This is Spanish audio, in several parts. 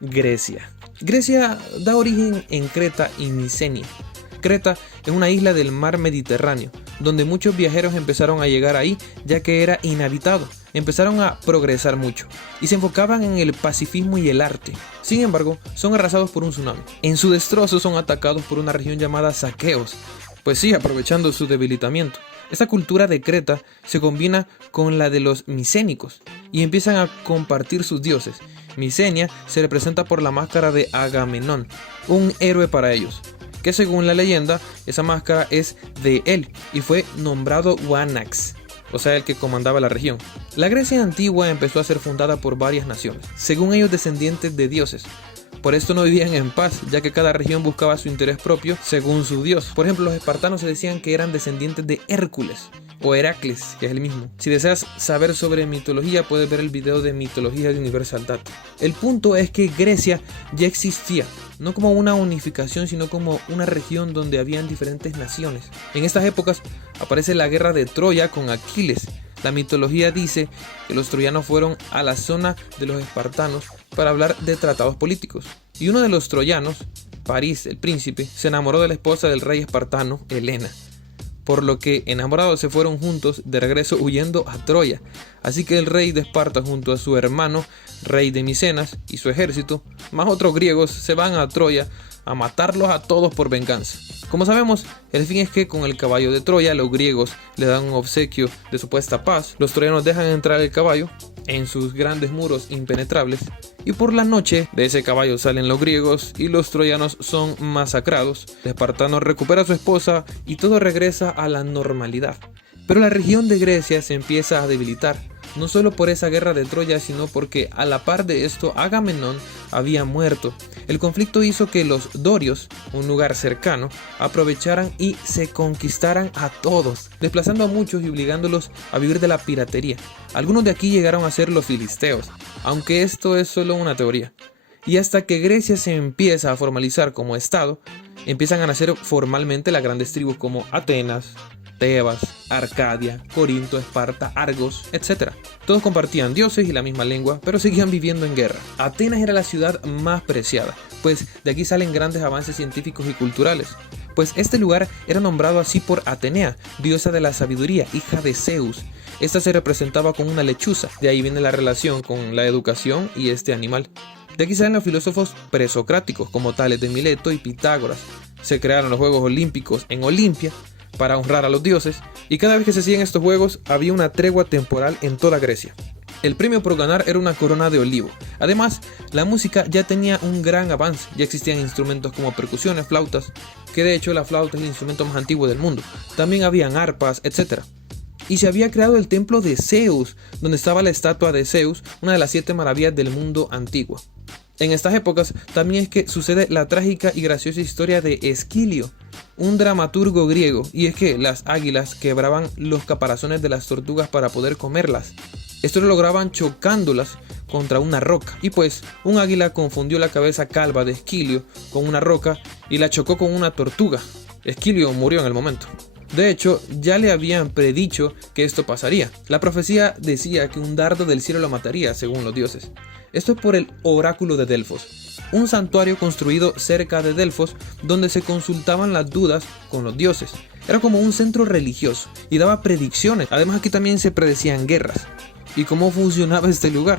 Grecia. Grecia da origen en Creta y Micenia. Creta es una isla del mar Mediterráneo, donde muchos viajeros empezaron a llegar ahí ya que era inhabitado. Empezaron a progresar mucho y se enfocaban en el pacifismo y el arte. Sin embargo, son arrasados por un tsunami. En su destrozo son atacados por una región llamada Saqueos, pues sí, aprovechando su debilitamiento. Esta cultura de Creta se combina con la de los micénicos y empiezan a compartir sus dioses. Micenia se representa por la máscara de Agamenón, un héroe para ellos, que según la leyenda, esa máscara es de él y fue nombrado Wanax, o sea, el que comandaba la región. La Grecia antigua empezó a ser fundada por varias naciones, según ellos descendientes de dioses. Por esto no vivían en paz, ya que cada región buscaba su interés propio según su dios. Por ejemplo, los espartanos se decían que eran descendientes de Hércules, o Heracles, que es el mismo. Si deseas saber sobre mitología, puedes ver el video de Mitología de Universal Data. El punto es que Grecia ya existía, no como una unificación, sino como una región donde habían diferentes naciones. En estas épocas aparece la guerra de Troya con Aquiles. La mitología dice que los troyanos fueron a la zona de los espartanos para hablar de tratados políticos. Y uno de los troyanos, París el príncipe, se enamoró de la esposa del rey espartano, Helena. Por lo que enamorados se fueron juntos de regreso huyendo a Troya. Así que el rey de Esparta junto a su hermano, rey de Micenas, y su ejército, más otros griegos, se van a Troya a matarlos a todos por venganza. Como sabemos, el fin es que con el caballo de Troya los griegos le dan un obsequio de supuesta paz, los troyanos dejan entrar el caballo en sus grandes muros impenetrables y por la noche de ese caballo salen los griegos y los troyanos son masacrados. El espartano recupera a su esposa y todo regresa a la normalidad. Pero la región de Grecia se empieza a debilitar, no solo por esa guerra de Troya, sino porque a la par de esto Agamenón había muerto. El conflicto hizo que los dorios, un lugar cercano, aprovecharan y se conquistaran a todos, desplazando a muchos y obligándolos a vivir de la piratería. Algunos de aquí llegaron a ser los filisteos, aunque esto es solo una teoría. Y hasta que Grecia se empieza a formalizar como estado, empiezan a nacer formalmente las grandes tribus como Atenas, Tebas, Arcadia, Corinto, Esparta, Argos, etc. Todos compartían dioses y la misma lengua, pero seguían viviendo en guerra. Atenas era la ciudad más preciada, pues de aquí salen grandes avances científicos y culturales. Pues este lugar era nombrado así por Atenea, diosa de la sabiduría, hija de Zeus. Esta se representaba con una lechuza, de ahí viene la relación con la educación y este animal. De aquí salen los filósofos presocráticos como Tales de Mileto y Pitágoras. Se crearon los Juegos Olímpicos en Olimpia para honrar a los dioses, y cada vez que se hacían estos juegos había una tregua temporal en toda Grecia. El premio por ganar era una corona de olivo. Además, la música ya tenía un gran avance, ya existían instrumentos como percusiones, flautas, que de hecho la flauta es el instrumento más antiguo del mundo. También habían arpas, etc. Y se había creado el templo de Zeus, donde estaba la estatua de Zeus, una de las 7 maravillas del mundo antiguo. En estas épocas también es que sucede la trágica y graciosa historia de Esquilio, un dramaturgo griego, y es que las águilas quebraban los caparazones de las tortugas para poder comerlas. Esto lo lograban chocándolas contra una roca, y pues un águila confundió la cabeza calva de Esquilio con una roca y la chocó con una tortuga. Esquilio murió en el momento. De hecho, ya le habían predicho que esto pasaría. La profecía decía que un dardo del cielo lo mataría, según los dioses. Esto es por el oráculo de Delfos, un santuario construido cerca de Delfos donde se consultaban las dudas con los dioses. Era como un centro religioso y daba predicciones. Además, aquí también se predecían guerras. ¿Y cómo funcionaba este lugar?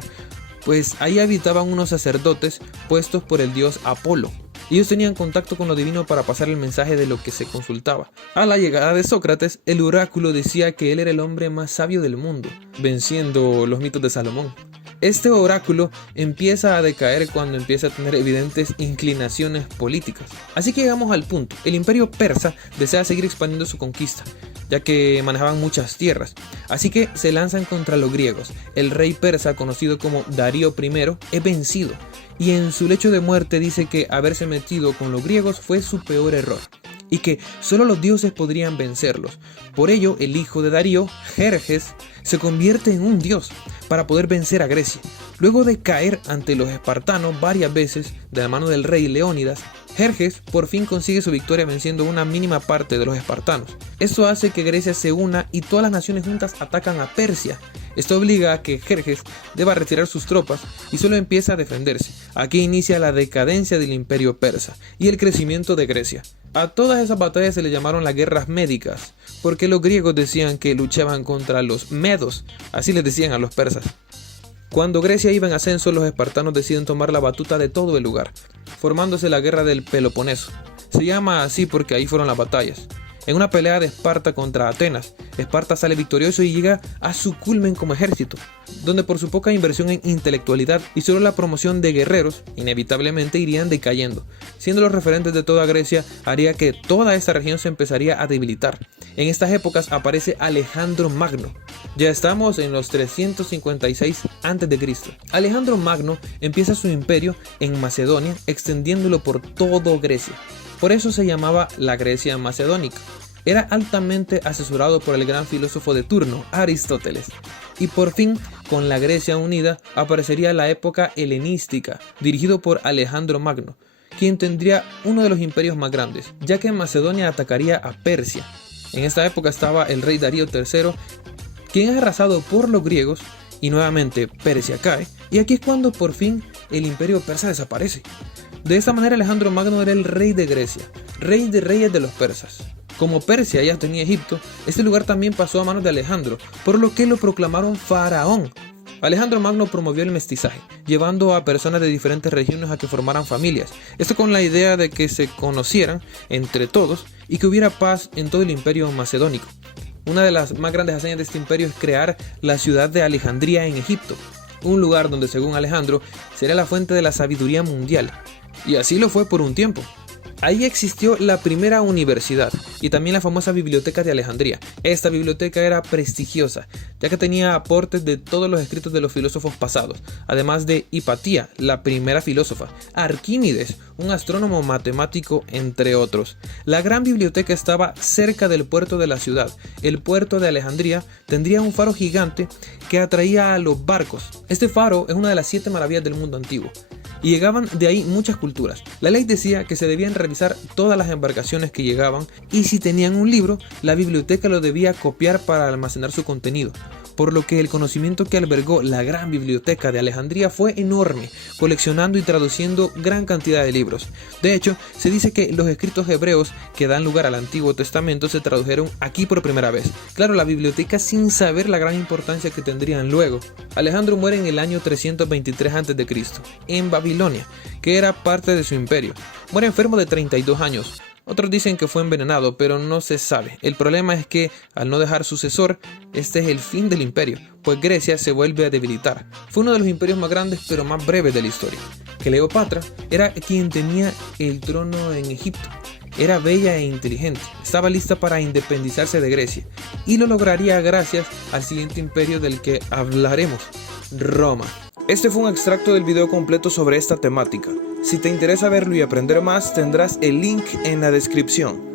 Pues ahí habitaban unos sacerdotes puestos por el dios Apolo. Ellos tenían contacto con lo divino para pasar el mensaje de lo que se consultaba. A la llegada de Sócrates, el oráculo decía que él era el hombre más sabio del mundo, venciendo los mitos de Salomón. Este oráculo empieza a decaer cuando empieza a tener evidentes inclinaciones políticas. Así que llegamos al punto. El imperio persa desea seguir expandiendo su conquista, ya que manejaban muchas tierras. Así que se lanzan contra los griegos. El rey persa, conocido como Darío I, es vencido. Y en su lecho de muerte dice que haberse metido con los griegos fue su peor error, y que solo los dioses podrían vencerlos. Por ello, el hijo de Darío, Jerjes, se convierte en un dios para poder vencer a Grecia. Luego de caer ante los espartanos varias veces de la mano del rey Leónidas, Jerjes por fin consigue su victoria venciendo una mínima parte de los espartanos. Esto hace que Grecia se una y todas las naciones juntas atacan a Persia. Esto obliga a que Jerjes deba retirar sus tropas y solo empieza a defenderse. Aquí inicia la decadencia del imperio persa y el crecimiento de Grecia. A todas esas batallas se le llamaron las guerras médicas, porque los griegos decían que luchaban contra los medos, así les decían a los persas. Cuando Grecia iba en ascenso, los espartanos deciden tomar la batuta de todo el lugar, formándose la guerra del Peloponeso. Se llama así porque ahí fueron las batallas. En una pelea de Esparta contra Atenas, Esparta sale victorioso y llega a su culmen como ejército, donde por su poca inversión en intelectualidad y solo la promoción de guerreros, inevitablemente irían decayendo. Siendo los referentes de toda Grecia, haría que toda esta región se empezaría a debilitar. En estas épocas aparece Alejandro Magno. Ya estamos en los 356 a.C. Alejandro Magno empieza su imperio en Macedonia, extendiéndolo por toda Grecia. Por eso se llamaba la Grecia Macedónica. Era altamente asesorado por el gran filósofo de turno, Aristóteles. Y por fin, con la Grecia unida, aparecería la época helenística, dirigido por Alejandro Magno, quien tendría uno de los imperios más grandes, ya que Macedonia atacaría a Persia. En esta época estaba el rey Darío III, quien es arrasado por los griegos, y nuevamente Persia cae, y aquí es cuando por fin el imperio persa desaparece. De esta manera Alejandro Magno era el rey de Grecia, rey de reyes de los persas. Como Persia ya tenía Egipto, este lugar también pasó a manos de Alejandro, por lo que lo proclamaron faraón. Alejandro Magno promovió el mestizaje, llevando a personas de diferentes regiones a que formaran familias, esto con la idea de que se conocieran entre todos y que hubiera paz en todo el imperio macedónico. Una de las más grandes hazañas de este imperio es crear la ciudad de Alejandría en Egipto, un lugar donde según Alejandro sería la fuente de la sabiduría mundial. Y así lo fue por un tiempo. Ahí existió la primera universidad y también la famosa biblioteca de Alejandría. Esta biblioteca era prestigiosa, ya que tenía aportes de todos los escritos de los filósofos pasados, además de Hipatía, la primera filósofa, Arquímedes, un astrónomo matemático, entre otros. La gran biblioteca estaba cerca del puerto de la ciudad. El puerto de Alejandría tendría un faro gigante que atraía a los barcos. Este faro es una de las 7 maravillas del mundo antiguo. Y llegaban de ahí muchas culturas. La ley decía que se debían revisar todas las embarcaciones que llegaban y si tenían un libro, la biblioteca lo debía copiar para almacenar su contenido. Por lo que el conocimiento que albergó la gran biblioteca de Alejandría fue enorme, coleccionando y traduciendo gran cantidad de libros. De hecho, se dice que los escritos hebreos que dan lugar al Antiguo Testamento se tradujeron aquí por primera vez. Claro, la biblioteca sin saber la gran importancia que tendrían luego. Alejandro muere en el año 323 a.C., en Babilonia, que era parte de su imperio. Muere enfermo de 32 años. Otros dicen que fue envenenado, pero no se sabe. El problema es que, al no dejar sucesor, este es el fin del imperio, pues Grecia se vuelve a debilitar. Fue uno de los imperios más grandes, pero más breves de la historia. Cleopatra era quien tenía el trono en Egipto. Era bella e inteligente, estaba lista para independizarse de Grecia, y lo lograría gracias al siguiente imperio del que hablaremos, Roma. Este fue un extracto del video completo sobre esta temática. Si te interesa verlo y aprender más, tendrás el link en la descripción.